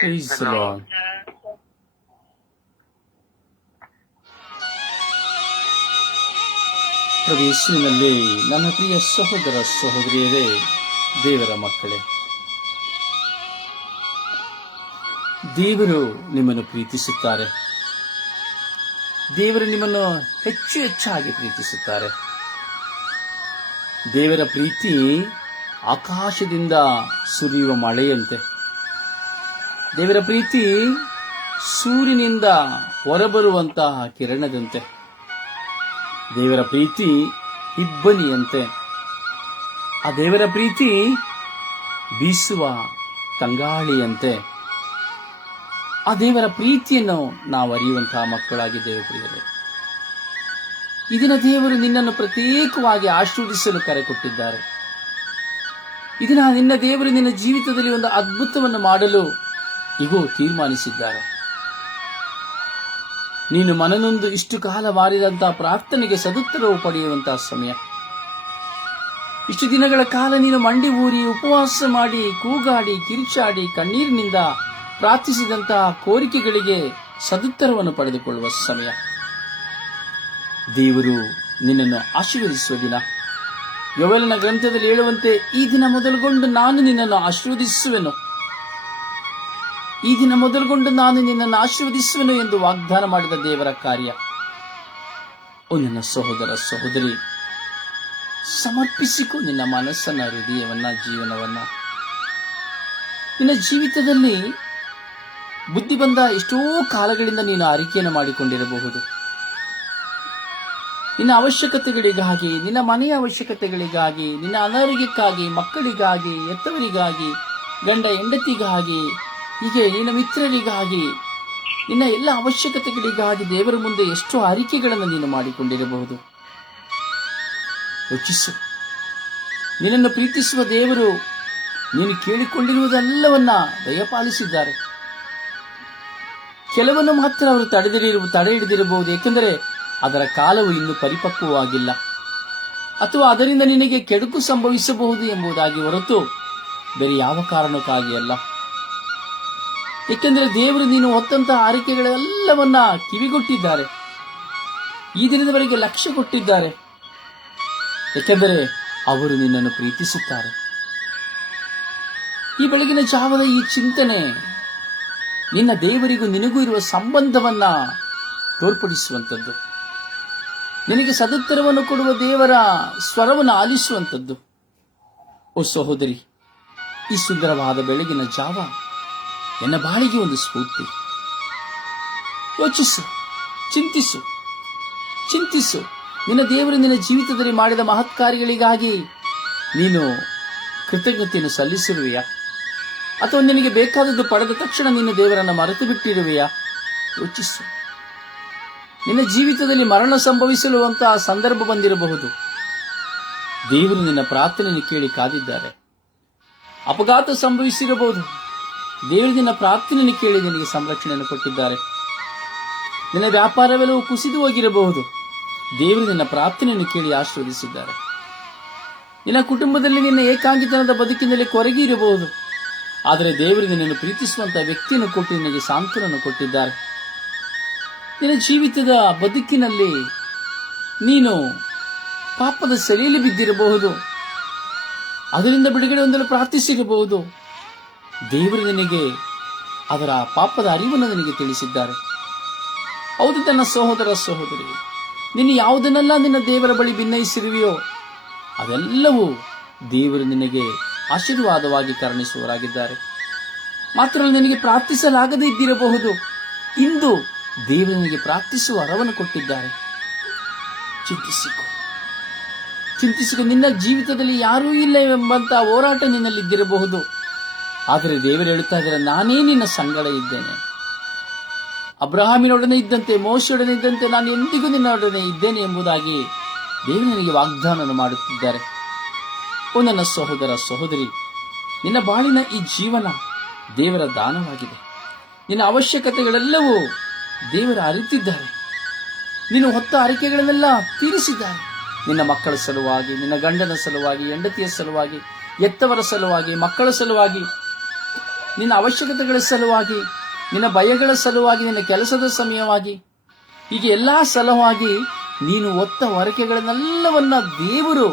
Praise the Lord. ಪ್ರಭು ನನ್ನ ಪ್ರಿಯ ಸಹೋದರ ಸಹೋದರಿಯರೇ ದೇವರ ಮಕ್ಕಳೇ. ದೇವರು ನಿಮ್ಮನ್ನು ಪ್ರೀತಿಸುತ್ತಾರೆ. ದೇವರು ನಿಮ್ಮನ್ನು ಹೆಚ್ಚು ಹೆಚ್ಚಾಗಿ ಪ್ರೀತಿಸುತ್ತಾರೆ. ದೇವರ ಪ್ರೀತಿ ಆಕಾಶದಿಂದ ಸುರಿಯುವ ಮಳೆಯಂತೆ. ದೇವರ ಪ್ರೀತಿ ಸೂರ್ಯನಿಂದ ಹೊರಬರುವಂತಹ ಕಿರಣದಂತೆ. ದೇವರ ಪ್ರೀತಿ ಇಬ್ಬನಿಯಂತೆ. ಆ ದೇವರ ಪ್ರೀತಿ ಬೀಸುವ ತಂಗಾಳಿಯಂತೆ. ಆ ದೇವರ ಪ್ರೀತಿಯನ್ನು ನಾವು ಅರಿಯುವಂತಹ ಮಕ್ಕಳಾಗಿ ದೇವಪ್ರಿಯರೇ ಇದನ್ನ ದೇವರು ನಿನ್ನನ್ನು ಪ್ರತ್ಯೇಕವಾಗಿ ಆಶೀರ್ವದಿಸಲು ಕರೆ ಕೊಟ್ಟಿದ್ದಾರೆ. ಇದನ್ನ ನಿನ್ನ ದೇವರು ನಿನ್ನ ಜೀವಿತದಲ್ಲಿ ಒಂದು ಅದ್ಭುತವನ್ನು ಮಾಡಲು ಇಗೋ ತೀರ್ಮಾನಿಸಿದ್ದಾರೆ. ನೀನು ಮನನೊಂದು ಇಷ್ಟು ಕಾಲ ಮಾರಿದಂತಹ ಪ್ರಾರ್ಥನೆಗೆ ಸದುತ್ತರವು ಪಡೆಯುವಂತಹ ಸಮಯ. ಇಷ್ಟು ದಿನಗಳ ಕಾಲ ನೀನು ಮಂಡಿ ಊರಿ ಉಪವಾಸ ಮಾಡಿ, ಕೂಗಾಡಿ, ಕಿರಿಚಾಡಿ, ಕಣ್ಣೀರಿನಿಂದ ಪ್ರಾರ್ಥಿಸಿದಂತಹ ಕೋರಿಕೆಗಳಿಗೆ ಸದುತ್ತರವನ್ನು ಪಡೆದುಕೊಳ್ಳುವ ಸಮಯ. ದೇವರು ನಿನ್ನನ್ನು ಆಶೀರ್ವದಿಸುವ ದಿನ. ಯೋವೆಲನ ಗ್ರಂಥದಲ್ಲಿ ಹೇಳುವಂತೆ ಈ ದಿನ ಮೊದಲುಗೊಂಡು ನಾನು ನಿನ್ನನ್ನು ಆಶೀರ್ವದಿಸುವೆನು. ಈ ದಿನ ಮೊದಲುಗೊಂಡು ನಾನು ನಿನ್ನನ್ನು ಆಶೀರ್ವದಿಸುವೆನು ಎಂದು ವಾಗ್ದಾನ ಮಾಡಿದ ದೇವರ ಕಾರ್ಯ. ಓ ನನ್ನ ಸಹೋದರ ಸಹೋದರಿ, ಸಮರ್ಪಿಸಿಕೊ ನಿನ್ನ ಮನಸ್ಸನ್ನ, ಹೃದಯವನ್ನ, ಜೀವನವನ್ನ. ನಿನ್ನ ಜೀವಿತದಲ್ಲಿ ಬುದ್ಧಿ ಬಂದ ಎಷ್ಟೋ ಕಾಲಗಳಿಂದ ನೀನು ಆರಿಕೆಯನ್ನು ಮಾಡಿಕೊಂಡಿರಬಹುದು. ನಿನ್ನ ಅವಶ್ಯಕತೆಗಳಿಗಾಗಿ, ನಿನ್ನ ಮನೆಯ ಅವಶ್ಯಕತೆಗಳಿಗಾಗಿ, ನಿನ್ನ ಅನಾರೋಗ್ಯಕ್ಕಾಗಿ, ಮಕ್ಕಳಿಗಾಗಿ ಎತ್ತವರಿಗಾಗಿ ಗಂಡ ಹೆಂಡತಿಗಾಗಿ ಹೀಗೆ ನಿನ್ನ ಮಿತ್ರರಿಗಾಗಿ, ನಿನ್ನ ಎಲ್ಲ ಅವಶ್ಯಕತೆಗಳಿಗಾಗಿ ದೇವರ ಮುಂದೆ ಎಷ್ಟು ಆರಿಕೆಗಳನ್ನು ನೀನು ಮಾಡಿಕೊಂಡಿರಬಹುದು. ಯೋಚಿಸು. ನಿನ್ನನ್ನು ಪ್ರೀತಿಸುವ ದೇವರು ನೀನು ಕೇಳಿಕೊಂಡಿರುವುದೆಲ್ಲವನ್ನ ದಯಪಾಲಿಸಿದ್ದಾರೆ. ಕೆಲವನ್ನು ಮಾತ್ರ ಅವರು ತಡೆದಿರುವ ತಡೆ ಹಿಡಿದಿರಬಹುದು ಏಕೆಂದರೆ ಅದರ ಕಾಲವು ಇನ್ನೂ ಪರಿಪಕ್ವವಾಗಿಲ್ಲ. ಅಥವಾ ಅದರಿಂದ ನಿನಗೆ ಕೆಡುಕು ಸಂಭವಿಸಬಹುದು ಎಂಬುದಾಗಿ ಹೊರತು ಬೇರೆ ಯಾವ ಕಾರಣಕ್ಕಾಗಿ ಅಲ್ಲ. ಏಕೆಂದರೆ ದೇವರು ನೀನು ಹೊತ್ತಂತಹ ಆರೈಕೆಗಳೆಲ್ಲವನ್ನ ಕಿವಿಗೊಟ್ಟಿದ್ದಾರೆ. ಈ ದಿನದವರೆಗೆ ಲಕ್ಷ್ಯ ಕೊಟ್ಟಿದ್ದಾರೆ ಏಕೆಂದರೆ ಅವರು ನಿನ್ನನ್ನು ಪ್ರೀತಿಸುತ್ತಾರೆ. ಈ ಬೆಳಗಿನ ಜಾವದ ಈ ಚಿಂತನೆ ನಿನ್ನ ದೇವರಿಗೂ ನಿನಗೂ ಇರುವ ಸಂಬಂಧವನ್ನ ತೋರ್ಪಡಿಸುವಂಥದ್ದು. ನಿನಗೆ ಸದುತ್ತರವನ್ನು ಕೊಡುವ ದೇವರ ಸ್ವರವನ್ನು ಆಲಿಸುವಂಥದ್ದು. ಓ ಸಹೋದರಿ, ಈ ಸುಂದರವಾದ ಬೆಳಗಿನ ಜಾವ ಎನ್ನ ಬಾಳಿಗೆ ಒಂದು ಸ್ಫೂರ್ತಿ. ಯೋಚಿಸು, ಚಿಂತಿಸು ಚಿಂತಿಸು. ನಿನ್ನ ದೇವರು ನಿನ್ನ ಜೀವಿತದಲ್ಲಿ ಮಾಡಿದ ಮಹತ್ ಕಾರ್ಯಗಳಿಗಾಗಿ ನೀನು ಕೃತಜ್ಞತೆಯನ್ನು ಸಲ್ಲಿಸಿರುವೆಯಾ? ಅಥವಾ ನಿನಗೆ ಬೇಕಾದದ್ದು ಪಡೆದ ತಕ್ಷಣ ನಿನ್ನ ದೇವರನ್ನು ಮರೆತು ಬಿಟ್ಟಿರುವೆಯಾ ಯೋಚಿಸು. ನಿನ್ನ ಜೀವಿತದಲ್ಲಿ ಮರಣ ಸಂಭವಿಸಲುವಂತಹ ಸಂದರ್ಭ ಬಂದಿರಬಹುದು. ದೇವರು ನಿನ್ನ ಪ್ರಾರ್ಥನೆಯನ್ನು ಕೇಳಿ ಕಾದಿದ್ದಾರೆ. ಅಪಘಾತ ಸಂಭವಿಸಿರಬಹುದು. ದೇವರು ನಿನ್ನ ಪ್ರಾರ್ಥನೆಯನ್ನು ಕೇಳಿ ನಿನಗೆ ಸಂರಕ್ಷಣೆಯನ್ನು ಕೊಟ್ಟಿದ್ದಾರೆ. ನಿನ್ನ ವ್ಯಾಪಾರವೆಲ್ಲವೂ ಕುಸಿದು ಹೋಗಿರಬಹುದು. ದೇವರು ನಿನ್ನ ಪ್ರಾರ್ಥನೆಯನ್ನು ಕೇಳಿ ಆಶೀರ್ವದಿಸಿದ್ದಾರೆ. ನಿನ್ನ ಕುಟುಂಬದಲ್ಲಿ ನಿನ್ನ ಏಕಾಂಗಿತನದ ಬದುಕಿನಲ್ಲಿ ಕೊರಗಿ ಇರಬಹುದು. ಆದರೆ ದೇವರು ನಿನ್ನನ್ನು ಪ್ರೀತಿಸುವಂತಹ ವ್ಯಕ್ತಿಯನ್ನು ಕೊಟ್ಟು ನಿನಗೆ ಸಾಂತ್ವನನ್ನು ಕೊಟ್ಟಿದ್ದಾರೆ. ನಿನ್ನ ಜೀವಿತದ ಬದುಕಿನಲ್ಲಿ ನೀನು ಪಾಪದ ಸೆಲೆಯಲ್ಲಿ ಬಿದ್ದಿರಬಹುದು. ಅದರಿಂದ ಬಿಡುಗಡೆ ಹೊಂದಲು ಪ್ರಾರ್ಥಿಸಿರಬಹುದು. ದೇವರು ನಿನಗೆ, ಅದರ ಪಾಪದ ಅರಿವನ್ನು ನಿನಗೆ ತಿಳಿಸಿದ್ದಾರೆ. ಹೌದು ತನ್ನ ಸಹೋದರ ಸಹೋದರಿ, ನೀನು ಯಾವುದನ್ನೆಲ್ಲ ನಿನ್ನ ದೇವರ ಬಳಿ ಭಿನ್ನಯಿಸಿರುವೆಯೋ ಅದೆಲ್ಲವೂ ದೇವರು ನಿನಗೆ ಆಶೀರ್ವಾದವಾಗಿ ಕರುಣಿಸುವವರಾಗಿದ್ದಾರೆ. ಮಾತ್ರ ನಿನಗೆ ಪ್ರಾರ್ಥಿಸಲಾಗದೇ ಇದ್ದಿರಬಹುದು, ಇಂದು ದೇವರು ನಿನಗೆ ಪ್ರಾರ್ಥಿಸುವ ಅರವನ್ನು ಕೊಟ್ಟಿದ್ದಾರೆ. ಚಿಂತಿಸಿಕೊ ಚಿಂತಿಸಿಕೊ, ನಿನ್ನ ಜೀವಿತದಲ್ಲಿ ಯಾರೂ ಇಲ್ಲ ಎಂಬಂತಹ ಹೋರಾಟ ನಿನ್ನಲ್ಲಿದ್ದಿರಬಹುದು. ಆದರೆ ದೇವರು ಹೇಳುತ್ತಾ ಇದ್ದಾರೆ, ನಾನೇ ನಿನ್ನ ಸಂಗಡ ಇದ್ದೇನೆ. ಅಬ್ರಹಾಮಿನೊಡನೆ ಇದ್ದಂತೆ ಮೋಶೊಡನೆ ಇದ್ದಂತೆ ನಾನು ಎಂದಿಗೂ ನಿನ್ನೊಡನೆ ಇದ್ದೇನೆ ಎಂಬುದಾಗಿ ದೇವರು ನನಗೆ ವಾಗ್ದಾನವನ್ನು ಮಾಡುತ್ತಿದ್ದಾರೆ. ಓ ನನ್ನ ಸಹೋದರ ಸಹೋದರಿ, ನಿನ್ನ ಬಾಳಿನ ಈ ಜೀವನ ದೇವರ ದಾನವಾಗಿದೆ. ನಿನ್ನ ಅವಶ್ಯಕತೆಗಳೆಲ್ಲವೂ ದೇವರ ಅರಿತಿದ್ದಾರೆ. ನೀನು ಹೊತ್ತ ಅರಿಕೆಗಳನ್ನೆಲ್ಲ ತೀರಿಸಿದ್ದಾರೆ. ನಿನ್ನ ಮಕ್ಕಳ ಸಲುವಾಗಿ, ನಿನ್ನ ಗಂಡನ ಸಲುವಾಗಿ, ಹೆಂಡತಿಯ ಸಲುವಾಗಿ ಎತ್ತವರ ಸಲುವಾಗಿ, ಮಕ್ಕಳ ಸಲುವಾಗಿ ನಿನ್ನ ಅವಶ್ಯಕತೆಗಳ ಸಲುವಾಗಿ, ನಿನ್ನ ಭಯಗಳ ಸಲುವಾಗಿ, ನಿನ್ನ ಕೆಲಸದ ಸಮಯವಾಗಿ. ಹೀಗೆ ಎಲ್ಲಾ ಸಲುವಾಗಿ ನೀನು ಒತ್ತ ಹೊರಕೆಗಳನ್ನೆಲ್ಲವನ್ನ ದೇವರು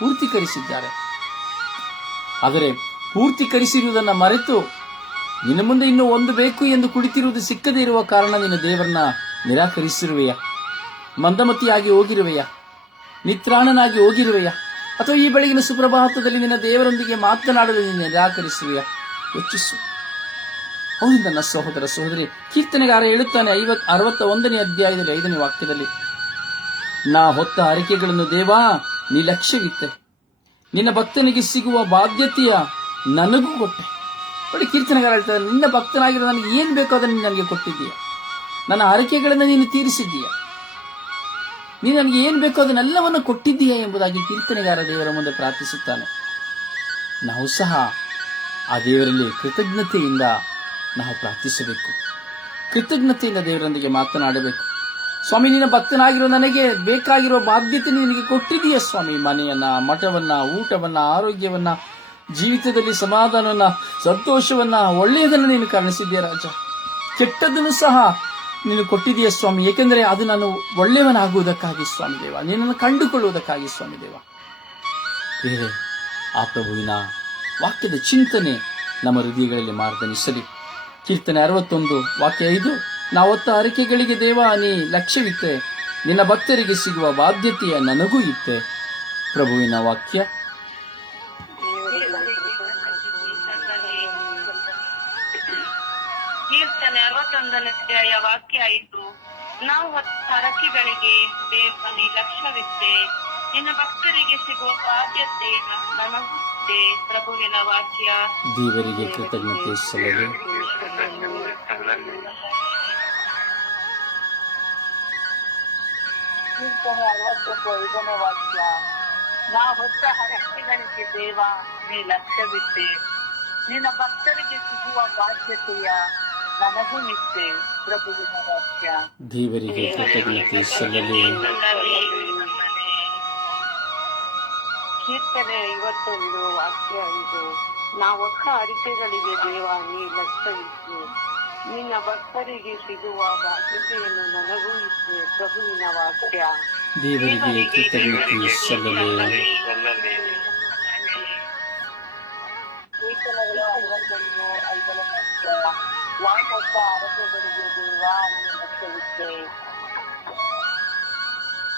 ಪೂರ್ತೀಕರಿಸಿದ್ದಾರೆ. ಆದರೆ ಪೂರ್ತೀಕರಿಸಿರುವುದನ್ನು ಮರೆತು ನಿನ್ನ ಮುಂದೆ ಇನ್ನೂ ಒಂದು ಬೇಕು ಎಂದು ಕುಳಿತಿರುವುದು ಸಿಕ್ಕದೇ ಇರುವ ಕಾರಣ ನಿನ್ನ ದೇವರನ್ನ ನಿರಾಕರಿಸಿರುವೆಯಾ? ಮಂದಮತಿಯಾಗಿ ಹೋಗಿರುವೆಯಾ? ನಿತ್ರಾಣನಾಗಿ ಹೋಗಿರುವೆಯಾ? ಅಥವಾ ಈ ಬೆಳಗಿನ ಸುಪ್ರಭಾತದಲ್ಲಿ ನಿನ್ನ ದೇವರೊಂದಿಗೆ ಮಾತನಾಡಲು ನಿನ್ನ ನಿರಾಕರಿಸುವೆಯಾ? ಯೋಚಿಸು. ಹೌದು ನನ್ನ ಸಹೋದರ ಸಹೋದರಿ, ಕೀರ್ತನೆಗಾರ ಹೇಳುತ್ತಾನೆ, ಐವತ್ ಅರವತ್ತ ಒಂದನೇ ಅಧ್ಯಾಯದಲ್ಲಿ, ಐದನೇ ವಾಕ್ಯದಲ್ಲಿ. ನಾ ಹೊತ್ತ ಅರಿಕೆಗಳನ್ನು ದೇವಾ ಲಕ್ಷ್ಯವಿತ್ತೆ. ನಿನ್ನ ಭಕ್ತನಿಗೆ ಸಿಗುವ ಬಾಧ್ಯತೆಯ ನನಗೂ ಕೊಟ್ಟೆ. ಬಟ್ ಕೀರ್ತನೆಗಾರ ಹೇಳ್ತಾರೆ ನಿನ್ನ ಭಕ್ತನಾಗಿರೋ ನನಗೆ ಏನು ಬೇಕೋ ಅದನ್ನು ನೀನು ನನಗೆ ಕೊಟ್ಟಿದ್ದೀಯ? ನನ್ನ ಹರಕೆಗಳನ್ನು ನೀನು ತೀರಿಸಿದ್ದೀಯ? ನೀನು ನನಗೆ ಏನು ಬೇಕೋ ಅದನ್ನೆಲ್ಲವನ್ನು ಕೊಟ್ಟಿದ್ದೀಯ ಎಂಬುದಾಗಿ ಕೀರ್ತನೆಗಾರ ದೇವರ ಮುಂದೆ ಪ್ರಾರ್ಥಿಸುತ್ತಾನೆ. ನಾವು ಸಹ ಆ ದೇವರಲ್ಲಿ ಕೃತಜ್ಞತೆಯಿಂದ ನಾವು ಪ್ರಾರ್ಥಿಸಬೇಕು. ಕೃತಜ್ಞತೆಯಿಂದ ದೇವರೊಂದಿಗೆ ಮಾತನಾಡಬೇಕು. ಸ್ವಾಮಿ ನಿನ್ನ ಭಕ್ತನಾಗಿರೋ ನನಗೆ ಬೇಕಾಗಿರೋ ಬಾಧ್ಯತೆ ನಿನಗೆ ಕೊಟ್ಟಿದೆಯಾ ಸ್ವಾಮಿ. ಮನೆಯನ್ನ, ಮಠವನ್ನ, ಊಟವನ್ನ, ಆರೋಗ್ಯವನ್ನ, ಜೀವಿತದಲ್ಲಿ ಸಮಾಧಾನವನ್ನ, ಸಂತೋಷವನ್ನ, ಒಳ್ಳೆಯದನ್ನು ನೀನು ಕಾಣಿಸಿದ್ದೀಯ ರಾಜ. ಕೆಟ್ಟದನ್ನು ಸಹ ನೀನು ಕೊಟ್ಟಿದೀಯ ಸ್ವಾಮಿ. ಏಕೆಂದರೆ ಅದು ನಾನು ಒಳ್ಳೆಯವನಾಗುವುದಕ್ಕಾಗಿ ಸ್ವಾಮಿ ದೇವ. ನಿನ್ನನ್ನು ಕಂಡುಕೊಳ್ಳುವುದಕ್ಕಾಗಿ ಸ್ವಾಮಿ ದೇವ. ಆ ಪ್ರಭುವಿನ ವಾಕ್ಯದ ಚಿಂತನೆ ನಮ್ಮ ಹೃದಯಗಳಲ್ಲಿ ಮಾರ್ದನಿಸಲಿ ಕೀರ್ತನೆ ಅರವತ್ತೊಂದು ವಾಕ್ಯ ಐದು ನಾವೊತ್ತ ಹರಕೆಗಳಿಗೆ ದೇವ ನೀ ಲಕ್ಷ್ಯವಿತ್ತೆ. ನಿನ್ನ ಭಕ್ತರಿಗೆ ಸಿಗುವ ಬಾಧ್ಯತೆಯ ನನಗೂ ಇತ್ತೆ. ಪ್ರಭುವಿನ ವಾಕ್ಯ. ಕೀರ್ತನೆ ಅರವತ್ತೊಂದನೇ ಅಧ್ಯಾಯ ವಾಕ್ಯ ಐದು ನಾವು ಹರಕೆಗಳಿಗೆ ದೇವರಲ್ಲಿ ಲಕ್ಷ್ಯವಿತ್ತೆ. ನಿನ್ನ ಭಕ್ತರಿಗೆ ಸಿಗುವ ಬಾಧ್ಯತೆ ನನಗುತ್ತೆ ಪ್ರಭುವಿನ ವಾಕ್ಯ. ದೇವರಿಗೆ ಕೃತಜ್ಞತೆ ಸಲ್ಲಲು ಕೀರ್ತನೆ ಅರವತ್ತೊಂದು ಐದನೇ ವಾಕ್ಯ ನಾ ಹೊತ್ತ ಹರಕೆಗಳಿಗೆ ದೇವ ನೀ ಲಕ್ಷ್ಯವಿತ್ತೆ ನಿನ್ನ ಭಕ್ತರಿಗೆ ಸಿಗುವ ಬಾಧ್ಯತೆಯ ನನಗೂ ಇತ್ತೆ ಪ್ರಭುವಿನ ವಾಕ್ಯ ದೇವರಿಗೆ ಕೃತಜ್ಞತೆ ಸಲ್ಲಲಿ. ಕೀರ್ತನೆ ಐವತ್ತೊಂದು ವಾಕ್ಯ ಐದು ಹೊತ್ತ ಅರಿಕೆಗಳಿಗೆ ದೇವ, ನೀ ಲಕ್ಷ್ಯವಿತ್ತು ನಿನ್ನ ಭಕ್ತರಿಗೆ ಸಿಗುವ ಬಾಧ್ಯತೆಯನ್ನು ನನಗೂ ಇತ್ತೆ ಪ್ರಭುವಿನ ವಾಕ್ಯ. ದೇವರಿಗೆ ಕೃತಜ್ಞತೆ ಸಲ್ಲಲು. ನಾವೊಕ್ಕ ಅರಕೆಗಳಿಗೆ ದೇವ ಲಕ್ಷ್ಯವಿತ್ತೆ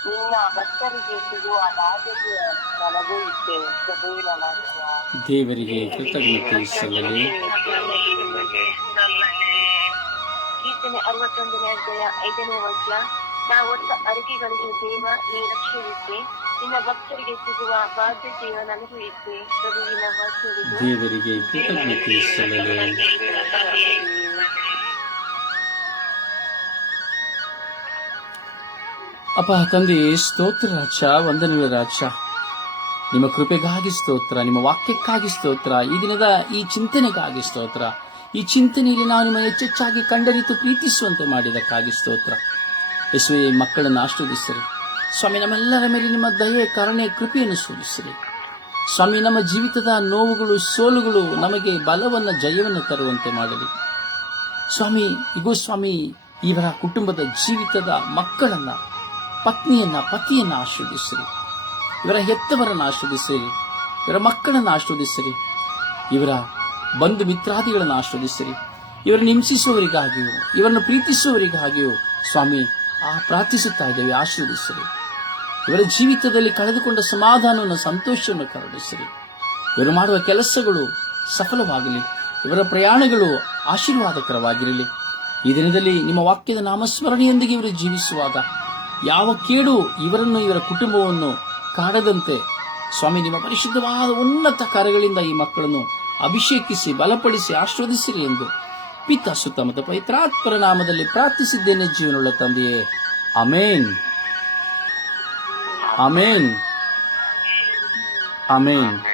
ನಿನ್ನ ಭಕ್ತರಿಗೆ ಸಿಗುವ ಬಾಧ್ಯತೆಯ ನನಗೂ ಇತ್ತೆ ಪ್ರಭುವಿನ ವಾಕ್ಯ ದೇವರಿಗೆ ಕೃತಜ್ಞತೆ ಸಲ್ಲಲು. ಕೀರ್ತನೆ ಅರವತ್ತೊಂದನೇ ಅಧ್ಯಾಯ ಐದನೇ ವರ್ಷ ನಾವು ಒಟ್ಟ ಅರಿಕೆಗಳಿಗೆ ದೇವ, ನೀ ರಕ್ಷಿಸಿದ್ದೆ ನಿನ್ನ ಭಕ್ತರಿಗೆ ಸಿಗುವ ಬಾಧ್ಯತೆಯ ನನಗೂ ಇದ್ದೆ. ಪ್ರಭುವಿನ ಅಪ್ಪ, ತಂದೆ, ಸ್ತೋತ್ರ, ರಾಜ, ವಂದನೆಗಳ, ರಾಜ. ನಿಮ್ಮ ಕೃಪೆಗಾಗಿ ಸ್ತೋತ್ರ, ನಿಮ್ಮ ವಾಕ್ಯಕ್ಕಾಗಿ ಸ್ತೋತ್ರ, ಈ ದಿನದ ಈ ಚಿಂತನೆಗಾಗಿ ಸ್ತೋತ್ರ. ಈ ಚಿಂತನೆಯಲ್ಲಿ ನಾವು ನಿಮ್ಮ ಹೆಚ್ಚೆಚ್ಚಾಗಿ ಕಂಡರಿತು, ಪ್ರೀತಿಸುವಂತೆ ಮಾಡಿದಕ್ಕಾಗಿ ಸ್ತೋತ್ರ. ಯಶುವೆ ಮಕ್ಕಳನ್ನು ಆಶೀರ್ವದಿಸಿರಿ. ಸ್ವಾಮಿ, ನಮ್ಮೆಲ್ಲರ ಮೇಲೆ ನಿಮ್ಮ ದಯೆ, ಕರುಣೆ, ಕೃಪೆಯನ್ನು ಸೂಚಿಸಿರಿ. ಸ್ವಾಮಿ, ನಮ್ಮ ಜೀವಿತದ ನೋವುಗಳು, ಸೋಲುಗಳು ನಮಗೆ ಬಲವನ್ನ, ಜಯವನ್ನು ತರುವಂತೆ ಮಾಡಲಿ. ಸ್ವಾಮಿ, ಇಗೋ ಸ್ವಾಮಿ, ಇವರ ಕುಟುಂಬದ ಜೀವಿತದ ಮಕ್ಕಳನ್ನ, ಪತ್ನಿಯನ್ನ, ಪತಿಯನ್ನ ಆಶೀರ್ವದಿಸಿರಿ. ಇವರ ಹೆತ್ತವರನ್ನು ಆಶೀರ್ವದಿಸಿರಿ. ಇವರ ಮಕ್ಕಳನ್ನು ಆಶೀರ್ವದಿಸಿರಿ. ಇವರ ಬಂಧು ಮಿತ್ರಾದಿಗಳನ್ನು ಆಶ್ರದಿಸಿರಿ ಇವರನ್ನು ಹಿಂಸಿಸುವವರಿಗಾಗಿಯೂ, ಇವರನ್ನು ಪ್ರೀತಿಸುವವರಿಗಾಗಿಯೂ ಸ್ವಾಮಿ, ಆ ಪ್ರಾರ್ಥಿಸುತ್ತಾ ಇದ್ದೇವೆ, ಆಶೀರ್ವದಿಸಿರಿ. ಇವರ ಜೀವಿತದಲ್ಲಿ ಕಳೆದುಕೊಂಡ ಸಮಾಧಾನವನ್ನು, ಸಂತೋಷವನ್ನು ಕರುಣಿಸಿರಿ. ಇವರು ಮಾಡುವ ಕೆಲಸಗಳು ಸಫಲವಾಗಲಿ, ಇವರ ಪ್ರಯಾಣಗಳು ಆಶೀರ್ವಾದಕರವಾಗಿರಲಿ. ಈ ದಿನದಲ್ಲಿ ನಿಮ್ಮ ವಾಕ್ಯದ ನಾಮಸ್ಮರಣೆಯೊಂದಿಗೆ ಇವರು ಜೀವಿಸುವಾಗ ಯಾವ ಕೇಡು ಇವರನ್ನು ಇವರ ಕುಟುಂಬವನ್ನು ಕಾಡದಂತೆ, ಸ್ವಾಮಿ, ನಿಮ್ಮ ಪರಿಶುದ್ಧವಾದ ಉನ್ನತ ಕಾರ್ಯಗಳಿಂದ ಈ ಮಕ್ಕಳನ್ನು ಅಭಿಷೇಕಿಸಿ, ಬಲಪಡಿಸಿ, ಆಶೀರ್ವದಿಸಿರಿ ಎಂದು ಪಿತ ಸುತ್ತ ಮತ್ತು ಪವಿತ್ರಾತ್ಮರ ನಾಮದಲ್ಲಿ ಪ್ರಾರ್ಥಿಸಿದ್ದೇನೆ ಜೀವನವುಳ್ಳ ತಂದೆಯೇ. Amen amen amen